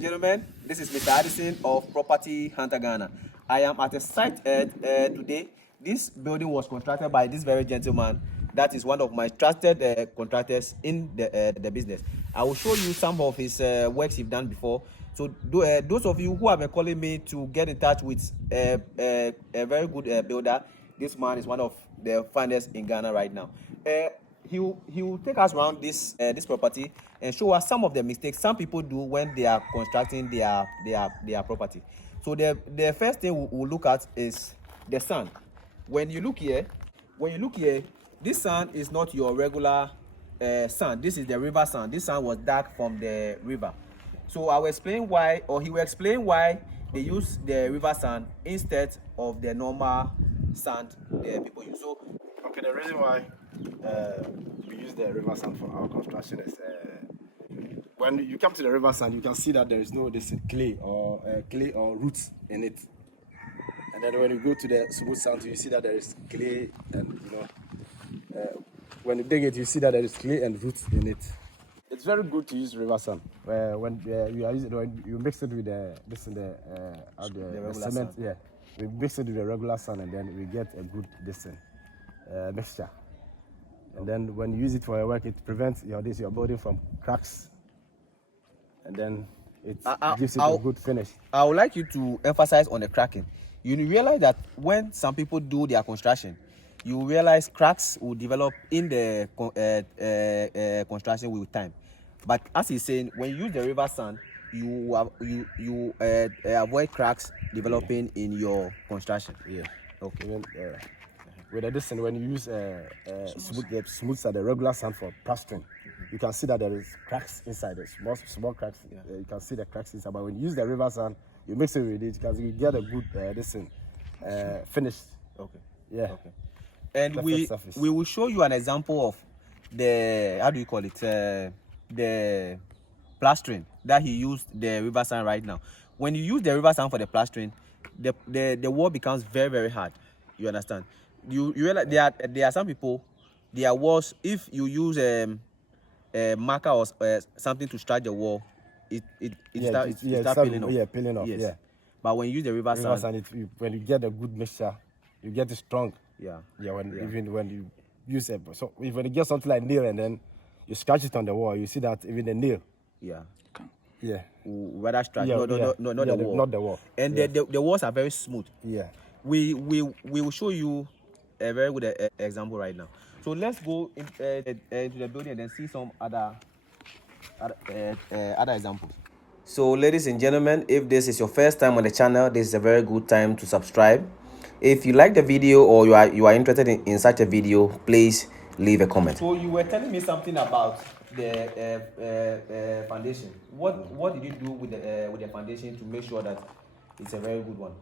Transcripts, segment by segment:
Gentlemen, this is Mr. Addison of Property Hunter Ghana. I am at a site today. This building was constructed by this very gentleman. That is one of my trusted contractors in the business. I will show you some of his works he's done before. So those of you who have been calling me to get in touch with a very good builder, this man is one of the finest in Ghana right now. He will take us around this property and show us some of the mistakes some people do when they are constructing their property. So the first thing we'll look at is the sand. When you look here, this sand is not your regular sand. This is the river sand. This sand was dug from the river. So I will explain why, or he will explain why they use the river sand instead of the normal sand the people use. So Okay, the reason why we use the river sand for our construction is when you come to the river sand, you can see that there is no clay or roots in it. And then when you go to the smooth sand, you see that there is clay, and when you dig it, you see that there is clay and roots in it. It's very good to use river sand. When you mix it with the regular cement, sand. we mix it with the regular sand, and then we get a good mixture. And then when you use it for your work, it prevents your building from cracks, and then it gives it a good finish. I would like you to emphasize on the cracking. You realize that when some people do their construction, you realize cracks will develop in the construction with time. But as he's saying, when you use the river sand, you avoid cracks developing in your construction. Yeah. Okay. Even, with this, and when you use smooth sand, the regular sand for plastering, you can see that there is cracks inside. There's small cracks. You can see the cracks inside. But when you use the river sand, you mix it with it, you get a good finished. Okay. Yeah. Okay. And we will show you an example of the, how do you call it, the plastering that he used the river sand right now. When you use the river sand for the plastering, the wall becomes very, very hard. You understand? You realize there are some people, their walls, if you use a marker or something to strike the wall, it starts peeling off. Yeah, peeling off. Yes. Yeah. But when you use the river sand, when you get a good mixture, you get it strong. Yeah. Yeah. Even when you use it, so if when you get something like nail and then you scratch it on the wall, you see that even the nail. Yeah. Yeah. Rather strike. Yeah, Not the wall. Not the wall. And the walls are very smooth. Yeah. We will show you a very good example right now. So let's go into the building and then see some other examples. So ladies and gentlemen, if this is your first time on the channel, this is a very good time to subscribe. If you like the video or you are interested in such a video, please leave a comment. So you were telling me something about the foundation. What did you do with the foundation to make sure that it's a very good one?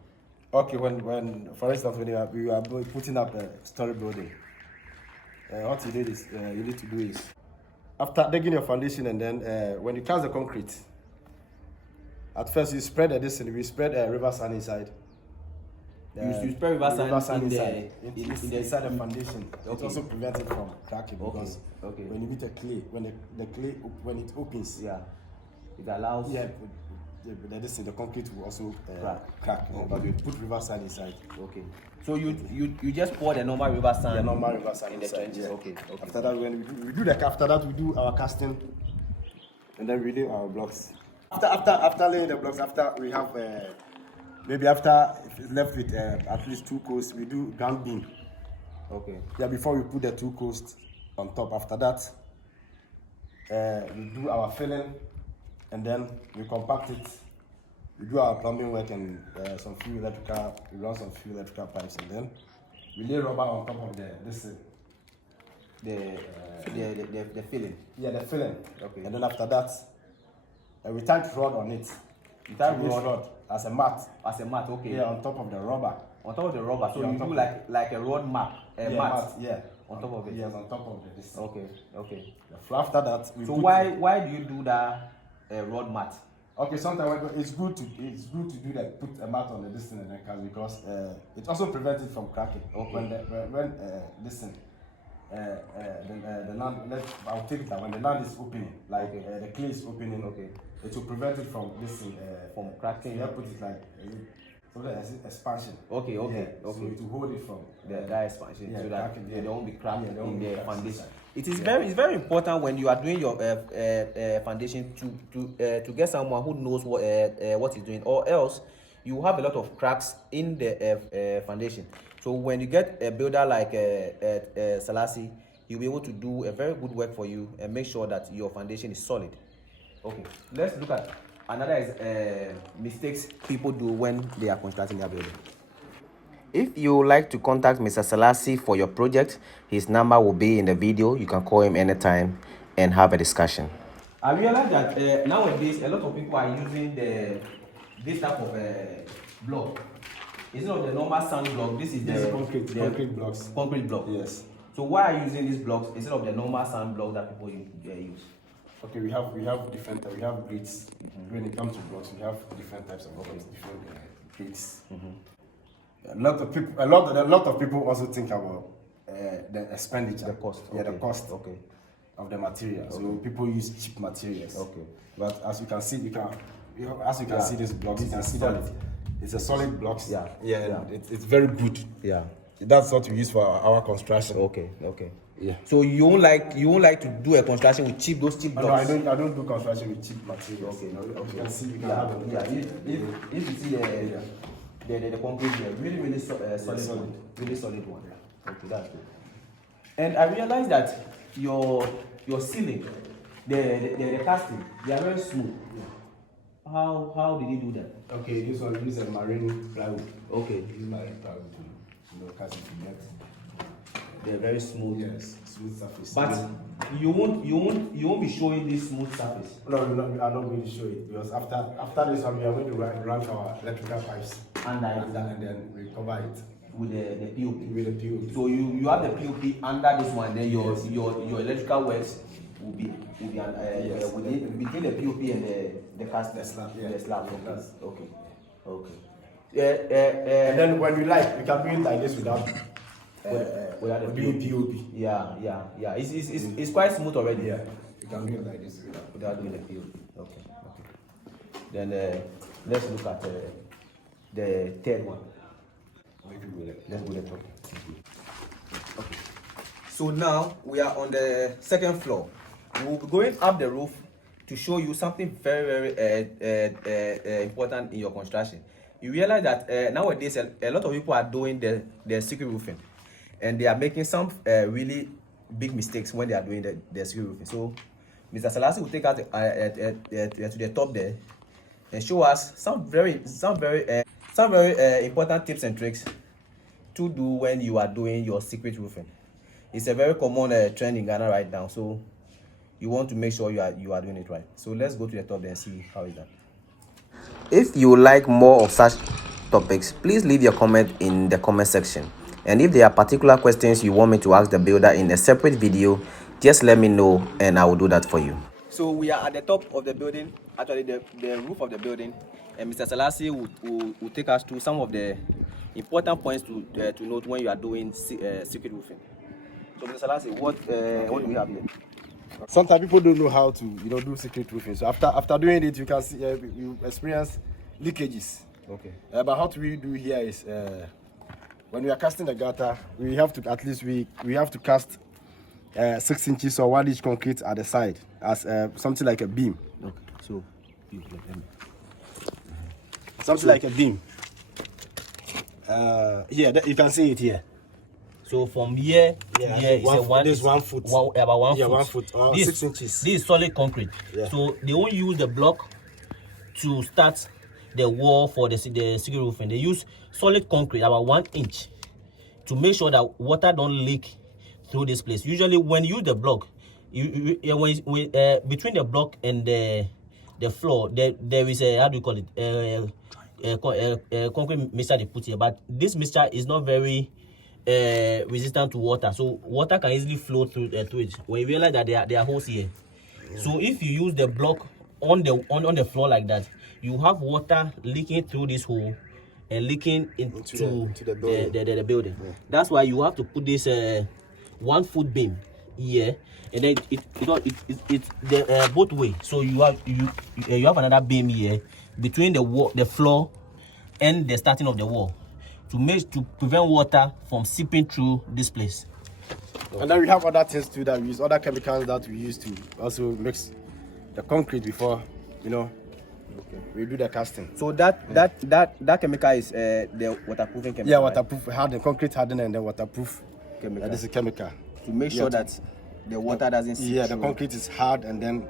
Okay, when for instance, when you are putting up a story building, what you did is you need to do is, after digging your foundation, and then when you cast the concrete, at first you spread we spread river sand inside. You spread river sand inside the foundation. Okay. It also prevents it from cracking, because when you meet a clay, the clay when it opens, it allows. The concrete will also crack. Okay. But we put river sand inside. Okay. So you just pour the normal river sand. The normal river sand in the trenches. Yeah. Okay. After that, when we do our casting, and then we lay our blocks. After laying the blocks, after we have maybe after if it's left with at least 2 coasts, we do ground beam. Okay. Yeah, before we put the 2 coasts on top. After that, we do our filling, and then we compact it. We do our plumbing work and we run some few electrical pipes, and then we lay rubber on top of the filling. Yeah, the filling. Okay. And then after that, we tie rod on it. We tie rod as a mat. As a mat, okay. Yeah, on top of the rubber. On top of the rubber. So yeah, you do like a road map. Mat. Yeah. On top of it. Yes, on top of this. Okay. After that, why do you do that road mat? Okay, sometimes it's good to do that. Put a mat on the distance and because it also prevents it from cracking. Okay. When the land, I'll take it that when the land is opening, like the clay is opening, Okay. it will prevent it from this From cracking. Yeah, put it like something like expansion. Okay. Yeah, so it will hold it from That expansion, yeah, so that cracking, they won't be cracked yeah, they won't in be the cracked foundation. inside. It is it's very important when you are doing your foundation to get someone who knows what he's doing, or else you have a lot of cracks in the foundation. So when you get a builder like Salasie, he'll be able to do a very good work for you and make sure that your foundation is solid. Okay, let's look at another mistakes people do when they are constructing their building. If you would like to contact Mr. Salasie for your project, his number will be in the video. You can call him anytime and have a discussion. I realize that nowadays a lot of people are using this type of block. Instead of the normal sand block, this is the concrete blocks. Concrete block. Yes. So why are you using these blocks instead of the normal sand block that people use? Okay, we have different we have grades. When it comes to blocks, we have different types of blocks, different grades. A lot of people also think about the expenditure, The cost. Yeah, Okay. the cost. Okay. Of the material. So people use cheap materials. Okay. But as you can see, see this blocks. You can see that it's a solid blocks. Yeah. And it's very good. Yeah. That's what we use for our construction. Okay. Yeah. So you won't like to do a construction with those cheap blocks. No, I don't do construction with cheap materials. Okay. You can see. If you see the concrete here, really solid. Really solid one. Okay, that's good. And I realized that your ceiling, the casting, they are very smooth. How did you do that? Okay, this one use a marine plywood. Okay. Use marine plywood to cast it to get. They're very smooth. Yes, smooth surface. But you won't be showing this smooth surface. No, I'm not going to show it because after this one we are going to run our electrical pipes and then we cover it with the POP. With the POP. So you have the POP under this one, then your electrical works will be between the POP and the cast slab. The slab. Okay. And then when we can do it like this without the POP. Yeah. It's quite smooth already. Yeah. You can do it like this without doing the POP. Okay. Then let's look at the third one. Let's go there. Okay. So now we are on the second floor. We'll be going up the roof to show you something very important in your construction. You realize that nowadays a lot of people are doing the secret roofing, and they are making some really big mistakes when they are doing the secret roofing. So Mr. Salasie will take us to the top there and show us some very important tips and tricks to do when you are doing your secret roofing. It's a very common trend in Ghana right now, so you want to make sure you are doing it right. So let's go to the top there and see how is that. If you like more of such topics, please leave your comment in the comment section. And if there are particular questions you want me to ask the builder in a separate video, just let me know and I will do that for you. So we are at the top of the building, actually the roof of the building, and Mr. Salasie will take us through some of the important points to note when you are doing secret roofing. So Mr. Salasie, what do we have here? Sometimes people don't know how to do secret roofing. So after doing it, you can see you experience leakages. Okay. But how we do here is when we are casting the gutter, we have to at least we have to cast 6 inches or 1 inch concrete at the side as something like a beam. Okay. So something like a beam. Here you can see it here. So from here to here is 1 foot. About 1 foot. Yeah, 1 foot. 6 inches. This is solid concrete. Yeah. So they won't use the block to start the wall for the secret roofing. They use solid concrete about 1 inch to make sure that water don't leak through this place. Usually when you use the block, between the block and the floor, there is a, how do you call it, concrete mixture they put here. But this mixture is not very resistant to water, so water can easily flow through it. When you realize that there are holes here, so if you use the block on the floor like that, you have water leaking through this hole and leaking into the building. Yeah. That's why you have to put this 1 foot beam here, and then it's the both way. So you have another beam here between the wall, the floor, and the starting of the wall, to prevent water from seeping through this place. And then we have other things too that we use, other chemicals that we use to also mix the concrete before, you know, we do the casting. So that chemical is the waterproofing chemical. Yeah, right? waterproof, harden, concrete hardener, and then waterproof. Chemical. This is chemical. To make sure that the water doesn't seep Yeah, through. the concrete is hard, and then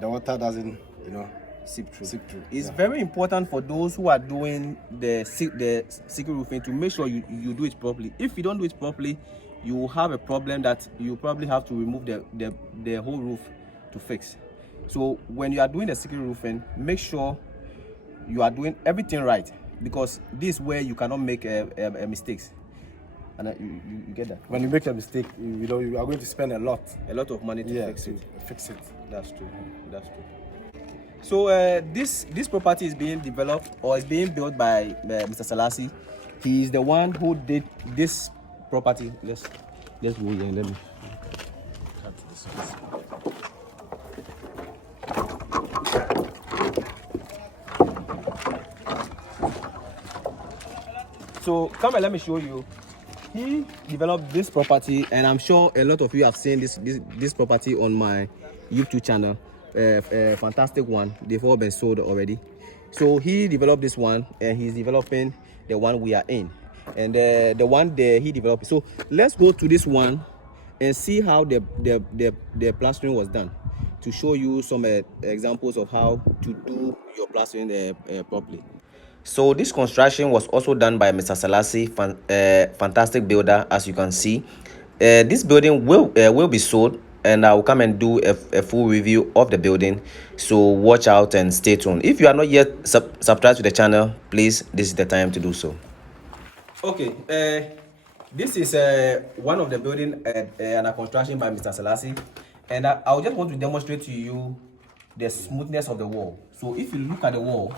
the water doesn't, you know, seep through. It's very important for those who are doing the secret roofing to make sure you do it properly. If you don't do it properly, you will have a problem that you probably have to remove the whole roof to fix. So when you are doing the secret roofing, make sure you are doing everything right, because this is where you cannot make mistakes. And you get that. When you make a mistake, you know, you are going to spend a lot of money to fix it. Fix it. That's true. That's true. So this property is being developed, or is being built by Mr. Salasie. He is the one who did this property. Let's go here and let me cut this. So come and let me show you. He developed this property, and I'm sure a lot of you have seen this property on my YouTube channel. Fantastic one. They've all been sold already. So he developed this one, and he's developing the one we are in, and the one there he developed. So let's go to this one and see how the plastering was done, to show you some examples of how to do your plastering properly. So this construction was also done by Mr. Salasie, fantastic builder, as you can see. This building will be sold, and I will come and do a full review of the building. So watch out and stay tuned. If you are not yet subscribed to the channel, please, this is the time to do so. Okay, this is one of the building under construction by Mr. Salasie, and I just want to demonstrate to you the smoothness of the wall. So if you look at the wall,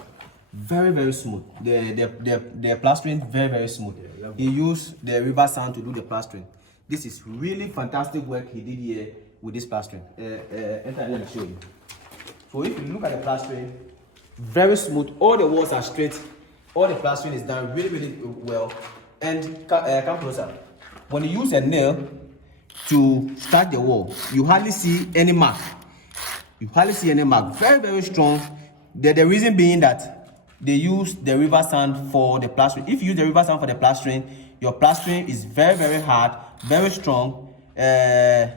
very smooth. The plastering very smooth. He used the river sand to do the plastering. This is really fantastic work he did here with this plastering. Enter, let me show you. So if you look at the plastering, very smooth. All the walls are straight. All the plastering is done really well. And come closer. When you use a nail to start the wall, you hardly see any mark. Very strong. The reason being that they use the river sand for the plastering. If you use the river sand for the plastering, your plastering is very hard, very strong, and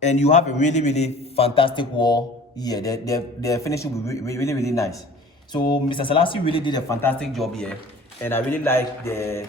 you have a really fantastic wall here. The finish will be really nice. So Mr. Salasie really did a fantastic job here, and I really like the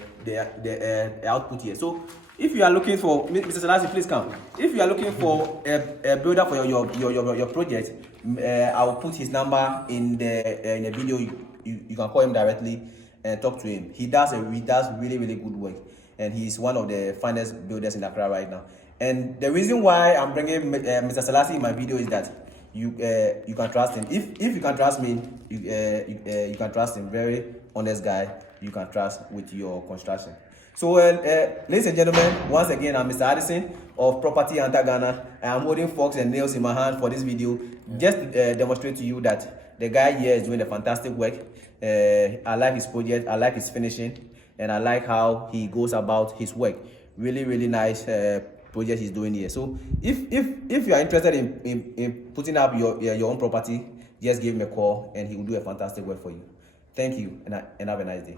output here. So if you are looking for, Mr. Salasie, please come. If you are looking for a builder for your project, I will put his number in the video. You can call him directly and talk to him. He does really good work, and he's one of the finest builders in Accra right now. And the reason why I'm bringing Mr. Salasie in my video is that you can trust him. If you can trust me, you can trust him. Very honest guy. You can trust with your construction. So, ladies and gentlemen, once again, I'm Mr. Addison of Property Hunter Ghana. I am holding forks and nails in my hand for this video, just to demonstrate to you that the guy here is doing a fantastic work. I like his project, I like his finishing, and I like how he goes about his work. Really nice project he's doing here. So, if you are interested in putting up your own property, just give him a call, and he will do a fantastic work for you. Thank you, and have a nice day.